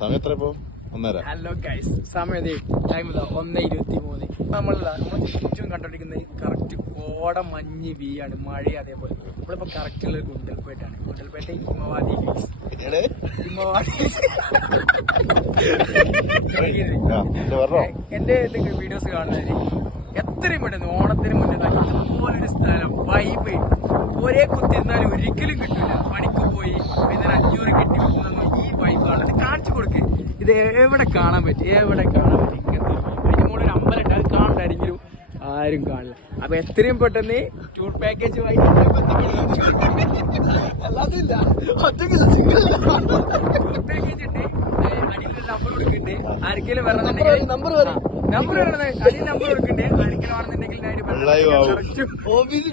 സമയം എത്ര ഇപ്പോ? 1:30. ഹലോ ഗൈസ്, സമയം ടൈം 1:23. നമ്മൾ ചുറ്റും കണ്ടോണ്ടിരിക്കുന്നത് കറക്റ്റ് കോട മഞ്ഞ് വീയാണ്, മഴ. അതേപോലെ നമ്മളിപ്പോ കറക്റ്റ് ഉള്ള ഗുണ്ടൽപേട്ടാണ്. ഗുണ്ടൽപേട്ട ഹിമവാദി ഹിൽസ്. എന്റെ വീഡിയോസ് കാണുന്നവര് എത്രയും പെട്ടെന്ന് ഓണത്തിന് മുന്നേ ഇതുപോലൊരു സ്ഥലം വൈബ് ഒരേ കുത്തിരുന്നാലും ഒരിക്കലും കിട്ടില്ല. പണിക്ക് പോയി പിന്നെ 500 കിട്ടി കിട്ടുന്ന ഈ വൈബാണ്. അത് കാണിച്ചു കൊടുക്ക്. ഇത് എവിടെ കാണാൻ പറ്റും, ഇങ്ങനത്തെ അതിന്റെ മുകളിൽ ഒരു അമ്പലമുണ്ട്, അത് കാണണ്ടായിരിക്കും ആരും കാണില്ല. അപ്പൊ എത്രയും പെട്ടെന്ന് ടൂർ പാക്കേജ് ടൂർ പാക്കേജ് ഉണ്ട്. അടിയിൽ നമ്പർ കൊടുക്കുന്നുണ്ട്. ആർക്കെങ്കിലും വരണമെന്നുണ്ടെങ്കിൽ നമ്പർ അടിയിൽ നമ്പർ കൊടുക്കുന്നുണ്ട്. ആർക്കെങ്കിലും ആണെന്നുണ്ടെങ്കിൽ ഓഫീസ്